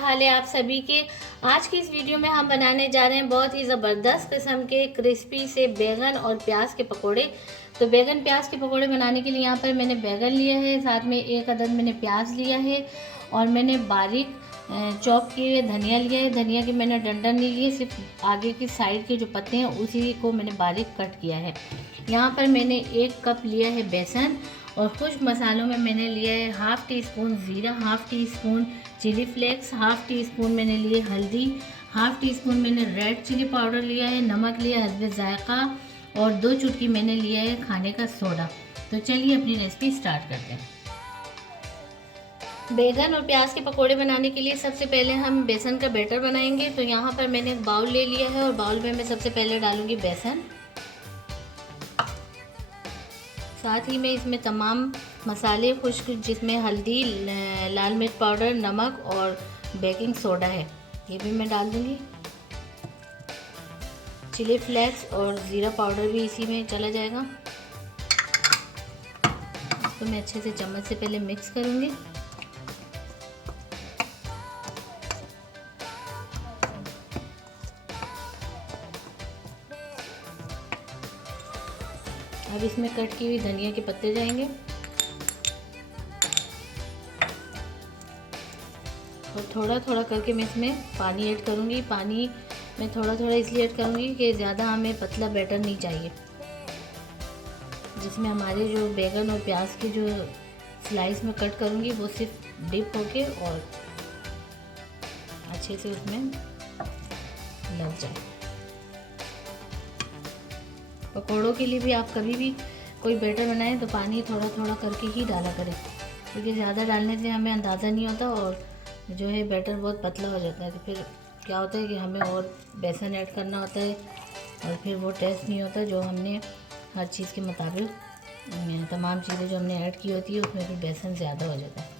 हाल है आप सभी के। आज की इस वीडियो में हम बनाने जा रहे हैं बहुत ही ज़बरदस्त किस्म के क्रिस्पी से बैगन और प्याज के पकोड़े। तो बैगन प्याज के पकोड़े बनाने के लिए यहाँ पर मैंने बैगन लिया है, साथ में एक अदद मैंने प्याज लिया है और मैंने बारीक चॉप किए धनिया लिया है। धनिया की मैंने डंडा नहीं लिए, सिर्फ आगे की साइड के जो पत्ते हैं उसी को मैंने बारीक कट किया है। यहाँ पर मैंने 1 कप लिया है बेसन और कुछ मसालों में मैंने लिया है 1/2 टीस्पून ज़ीरा, 1/2 टीस्पून चिली फ्लेक्स, 1/2 टीस्पून मैंने लिए हल्दी, 1/2 टीस्पून मैंने रेड चिली पाउडर लिया है, नमक लिया हस्बे ज़ायक़ा और 2 चुटकी मैंने लिया है खाने का सोडा। तो चलिए अपनी रेसिपी स्टार्ट करते हैं। बैगन और प्याज के पकोड़े बनाने के लिए सबसे पहले हम बेसन का बैटर बनाएंगे। तो यहाँ पर मैंने एक बाउल ले लिया है और बाउल में मैं सबसे पहले डालूंगी बेसन। साथ ही मैं इसमें तमाम मसाले खुश्क जिसमें हल्दी, लाल मिर्च पाउडर, नमक और बेकिंग सोडा है, ये भी मैं डाल दूँगी। चिली फ्लेक्स और ज़ीरा पाउडर भी इसी में चला जाएगा। तो मैं अच्छे से चम्मच से पहले मिक्स करूँगी। अब इसमें कट की हुई धनिया के पत्ते जाएंगे और थोड़ा थोड़ा करके मैं इसमें पानी ऐड करूँगी। पानी मैं थोड़ा थोड़ा इसलिए ऐड करूँगी कि ज़्यादा हमें पतला बैटर नहीं चाहिए, जिसमें हमारे जो बैगन और प्याज के जो स्लाइस में कट करूँगी वो सिर्फ डिप होके और अच्छे से उसमें लग जाए। पकोड़ों के लिए भी आप कभी भी कोई बैटर बनाएं तो पानी थोड़ा थोड़ा करके ही डाला करें, क्योंकि ज़्यादा डालने से हमें अंदाज़ा नहीं होता और जो है बैटर बहुत पतला हो जाता है। तो फिर क्या होता है कि हमें और बेसन ऐड करना होता है और फिर वो टेस्ट नहीं होता जो हमने हर चीज़ के मुताबिक तमाम चीज़ें जो हमने ऐड की होती है उसमें फिर बेसन ज़्यादा हो जाता है।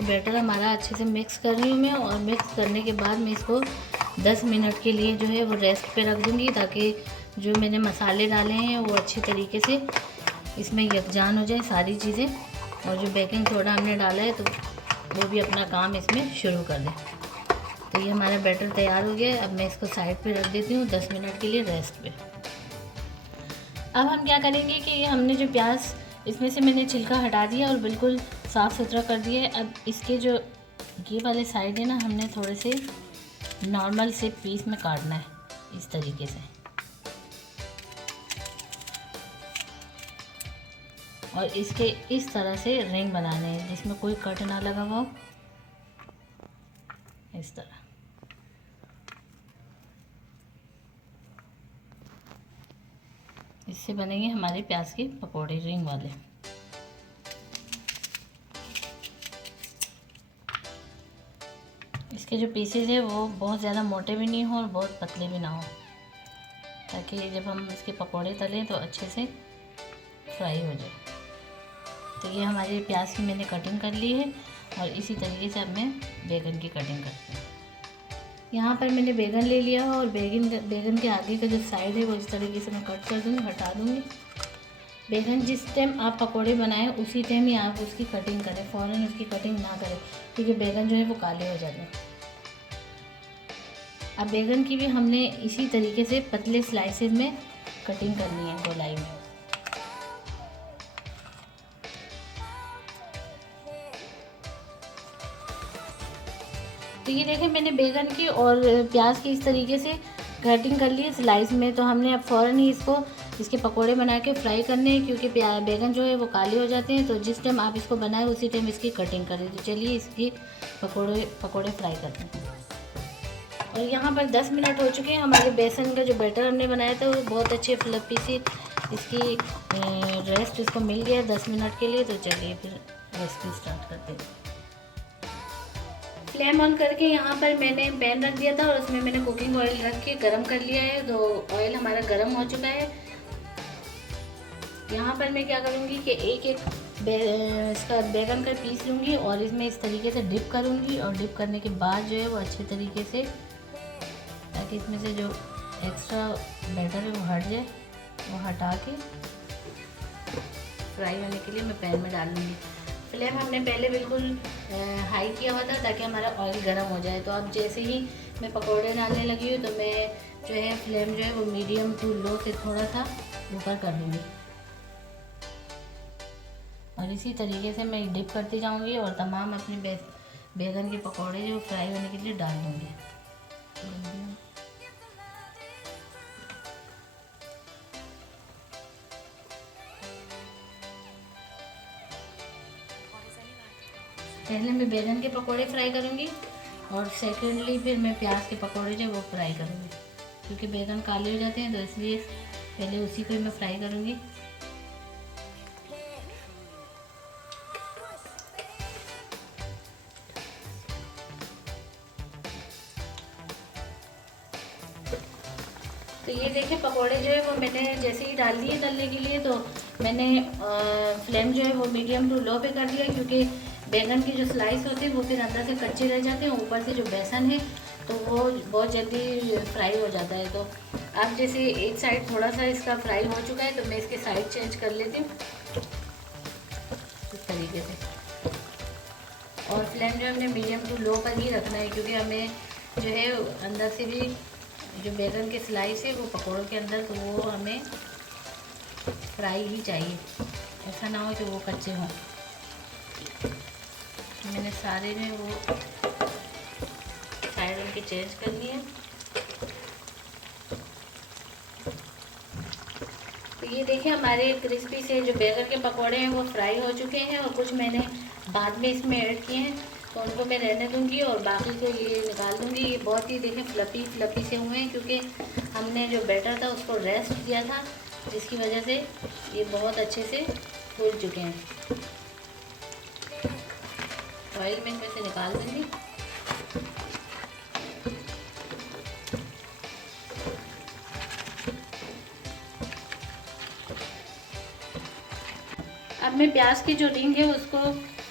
बैटर हमारा अच्छे से मिक्स कर रही हूँ मैं और मिक्स करने के बाद मैं इसको 10 मिनट के लिए जो है वो रेस्ट पे रख दूँगी, ताकि जो मैंने मसाले डाले हैं वो अच्छी तरीके से इसमें यकजान हो जाए सारी चीज़ें, और जो बेकिंग सोडा हमने डाला है तो वो भी अपना काम इसमें शुरू कर दे। तो ये हमारा बैटर तैयार हो गया है। अब मैं इसको साइड पे रख देती हूँ 10 मिनट के लिए रेस्ट पे। अब हम क्या करेंगे कि हमने जो प्याज इसमें से मैंने छिलका हटा दिया और बिल्कुल साफ़ सुथरा कर दिया है। अब इसके जो ये वाले साइड है ना, हमने थोड़े से नॉर्मल से पीस में काटना है इस तरीके से, और इसके इस तरह से रिंग बनाने हैं जिसमें कोई कट ना लगा हो, इस तरह। इससे बनेंगे हमारे प्याज के पकोड़े रिंग वाले। इसके जो पीसेज है वो बहुत ज़्यादा मोटे भी नहीं हो और बहुत पतले भी ना हो, ताकि जब हम इसके पकोड़े तलें तो अच्छे से फ्राई हो जाए। तो ये हमारे प्याज की मैंने कटिंग कर ली है और इसी तरीके से अब मैं बैगन की कटिंग करती हूँ। यहाँ पर मैंने बैगन ले लिया है और बैगन के आगे का जो साइड है वो इस तरीके से मैं कट कर दूँगी, हटा दूँगी। बैगन जिस टाइम आप पकोड़े बनाएं उसी टाइम ही आप उसकी कटिंग करें, फ़ौरन उसकी कटिंग ना करें, क्योंकि बैगन जो है वो काले हो जाते हैं। अब बैगन की भी हमने इसी तरीके से पतले स्लाइसेस में कटिंग करनी है गोलाई में। तो ये देखें मैंने बैगन की और प्याज की इस तरीके से कटिंग कर ली है स्लाइस में। तो हमने अब फ़ौरन ही इसके पकोड़े बना के फ्राई करने हैं, क्योंकि बैगन जो है वो काले हो जाते हैं। तो जिस टाइम आप इसको बनाएं उसी टाइम इसकी कटिंग करें। तो चलिए इसकी पकोड़े फ्राई करते हैं। और यहाँ पर 10 मिनट हो चुके हैं। हमारे बेसन का जो बैटर हमने बनाया था वो बहुत अच्छे फ्लफी सी इसकी रेस्ट इसको मिल गया 10 मिनट के लिए। तो चलिए फिर रेसिपी स्टार्ट करते हैं। फ्लेम ऑन करके यहाँ पर मैंने पैन रख दिया था और उसमें मैंने कुकिंग ऑयल रख के गरम कर लिया है। तो ऑयल हमारा गरम हो चुका है। यहाँ पर मैं क्या करूँगी कि एक इसका बैगन का पीस लूँगी और इसमें इस तरीके से डिप करूँगी, और डिप करने के बाद जो है वो अच्छे तरीके से, ताकि इसमें से जो एक्स्ट्रा बैटर है वो हट जाए, वो हटा के फ्राई होने के लिए मैं पैन में डाल लूँगी। फ्लेम हमने पहले बिल्कुल हाई किया हुआ था ताकि हमारा ऑयल गर्म हो जाए। तो अब जैसे ही मैं पकौड़े डालने लगी हूँ तो मैं जो है फ्लेम जो है वो मीडियम टू लो से थोड़ा सा ऊपर कर दूँगी, और इसी तरीके से मैं डिप करती जाऊँगी और तमाम अपने बैगन के पकौड़े जो फ्राई होने के लिए डाल दूँगी। पहले मैं बैगन के पकौड़े फ्राई करूँगी और सेकेंडली फिर मैं प्याज के पकौड़े जो वो फ्राई करूँगी, क्योंकि बैगन काले हो जाते हैं तो इसलिए पहले उसी को मैं फ्राई करूँगी। तो ये देखिए पकौड़े जो है वो मैंने जैसे ही डाल दिए तलने के लिए, तो मैंने फ्लेम जो है वो मीडियम टू लो पे कर दिया, क्योंकि बैगन की जो स्लाइस होती है वो फिर अंदर से कच्चे रह जाते हैं, ऊपर से जो बेसन है तो वो बहुत जल्दी फ्राई हो जाता है। तो अब जैसे एक साइड थोड़ा सा इसका फ्राई हो चुका है तो मैं इसके साइड चेंज कर लेती हूँ इस तरीके से। और फ्लेम जो हमने मीडियम टू लो पर ही रखना है, क्योंकि हमें जो है अंदर से भी जो बैगन के स्लाइस है वो पकौड़ों के अंदर, तो वो हमें फ्राई ही चाहिए, ऐसा ना हो कि वो कच्चे हों। मैंने सारे में वो साइड उनकी चेंज कर ली है। तो ये देखिए हमारे क्रिस्पी से जो बैगन के पकौड़े हैं वो फ्राई हो चुके हैं, और कुछ मैंने बाद में इसमें ऐड किए हैं तो उनको मैं रहने दूंगी और बाकी को ये निकाल दूंगी। ये बहुत ही देखें फ्लफ़ी से हुए हैं, क्योंकि हमने जो बैटर था उसको रेस्ट दिया था, जिसकी वजह से ये बहुत अच्छे से फूल चुके हैं। ऑयल में इनमें से निकाल दूंगी। अब मैं प्याज की जो रिंग है उसको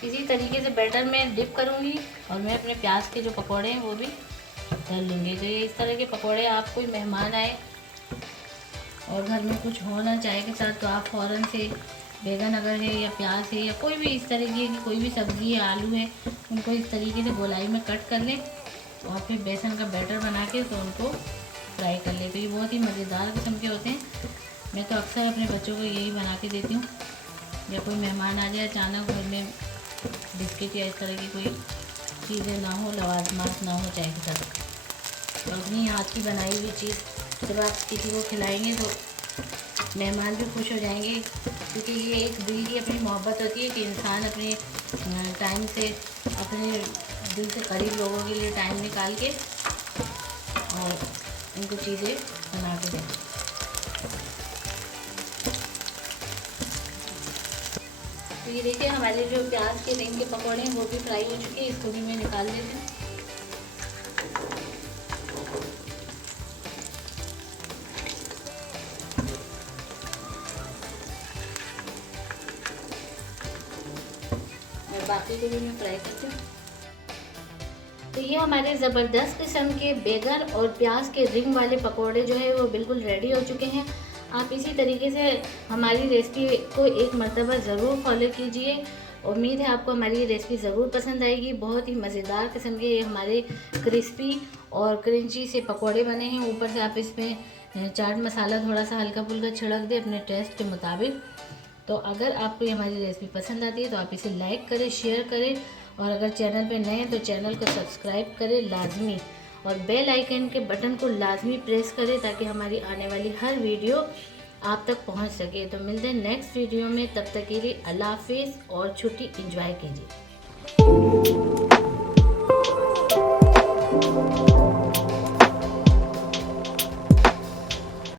इसी तरीके से बैटर में डिप करूंगी, और मैं अपने प्याज के जो पकौड़े हैं वो भी तल लूँगी। तो ये इस तरह के पकौड़े, आप कोई मेहमान आए और घर में कुछ हो ना चाय के साथ, तो आप फ़ौरन से बैगन अगर है या प्याज है या कोई भी इस तरीके की कोई भी सब्ज़ी है, आलू है, उनको इस तरीके से गोलाई में कट कर लें और फिर बेसन का बैटर बना के तो उनको फ्राई कर लें। तो ये बहुत ही मज़ेदार किस्म के होते हैं। मैं तो अक्सर अपने बच्चों को यही बना के देती हूँ, या कोई मेहमान आ जाए अचानक, घर में बिस्किट या इस तरह की कोई चीज़ें ना हो, लवाजमात ना हो चाय के साथ, तो अपनी हाथ की बनाई हुई चीज़ जब आप किसी को खिलाएंगे तो मेहमान भी खुश हो जाएंगे, क्योंकि ये एक दिल की अपनी मोहब्बत होती है कि इंसान अपने टाइम से, अपने दिल से करीब लोगों के लिए टाइम निकाल के और उनको चीज़ें बना के दें। तो ये देखिए हमारे जो प्याज के रिंग के पकौड़े हैं वो भी फ्राई हो चुके हैं, इसको भी मैं निकाल देती हूँ। बाकी को भी मैं फ्राई करती हूँ। तो ये हमारे ज़बरदस्त किस्म के बैगन और प्याज के रिंग वाले पकोड़े जो है वो बिल्कुल रेडी हो चुके हैं। आप इसी तरीके से हमारी रेसिपी को एक मर्तबा ज़रूर फॉलो कीजिए। उम्मीद है आपको हमारी ये रेसिपी ज़रूर पसंद आएगी। बहुत ही मज़ेदार किस्म के ये हमारे क्रिस्पी और क्रंची से पकोड़े बने हैं। ऊपर से आप इसमें चाट मसाला थोड़ा सा हल्का फुल्का छिड़क दें अपने टेस्ट के मुताबिक। तो अगर आपको ये हमारी रेसिपी पसंद आती है तो आप इसे लाइक करें, शेयर करें, और अगर चैनल पे नए हैं तो चैनल को सब्सक्राइब करें लाजमी, और बेल आइकन के बटन को लाजमी प्रेस करें ताकि हमारी आने वाली हर वीडियो आप तक पहुंच सके। तो मिलते हैं नेक्स्ट वीडियो में, तब तक के लिए अल्लाह हाफिज़ और छुट्टी एंजॉय कीजिए।